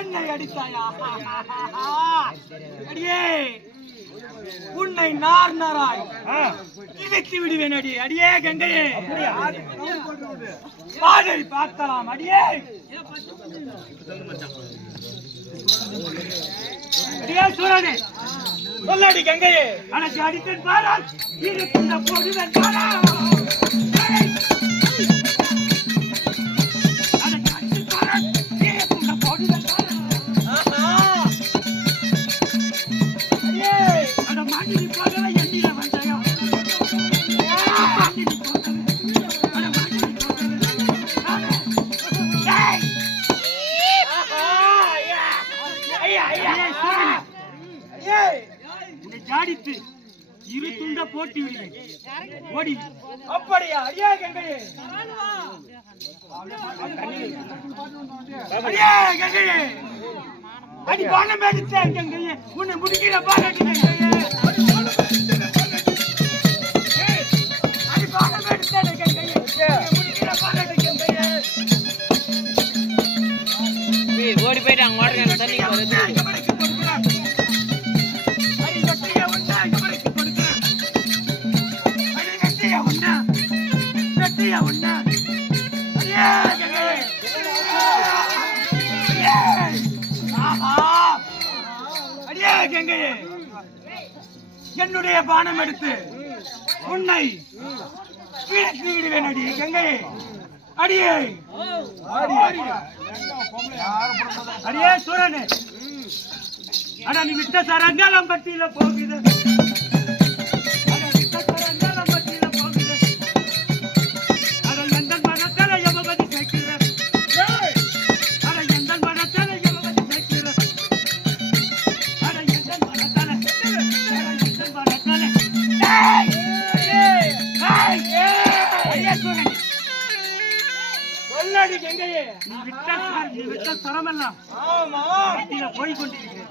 என்னை அடித்தாயா? அடியே உன்னை நார் நாராய் இழுத்து விடுவேன் அடி. அடியே கங்கையே பாதை பார்க்கலாம். அடியே அடியே சூரனே சொல்லடி கங்கையே. அனக்கு அடித்தன் பாரால் இருக்கின்ற போடுவன் பாரா. ஜாடித்து இரு துண்ட போட்டி விடுவேன். ஓடி. அப்படியா? அடியே கங்கையே அடியே கங்கையே அடி பானம் எடுத்தேன் கங்கையே. உன்னை முடிக்கிற பாராட்டி கங்கையே. அடி பானம் எடுத்தேன் கங்கையே. முடிக்கிற பாராட்டி கங்கையே. ஓடி போயிட்டாங்க. ஓடுங்க தண்ணி என்னுடைய பானம் எடுத்து உன்னை வீழ்த்தி விடுவேன் அடி கங்கையே. அடியே அடியே சூரனே அட நீ விட்ட சரங்காலம் பட்டியில போகுது. நீ விட்ட சரமெல்லாம் போய் கொண்டிருக்கிறேன்.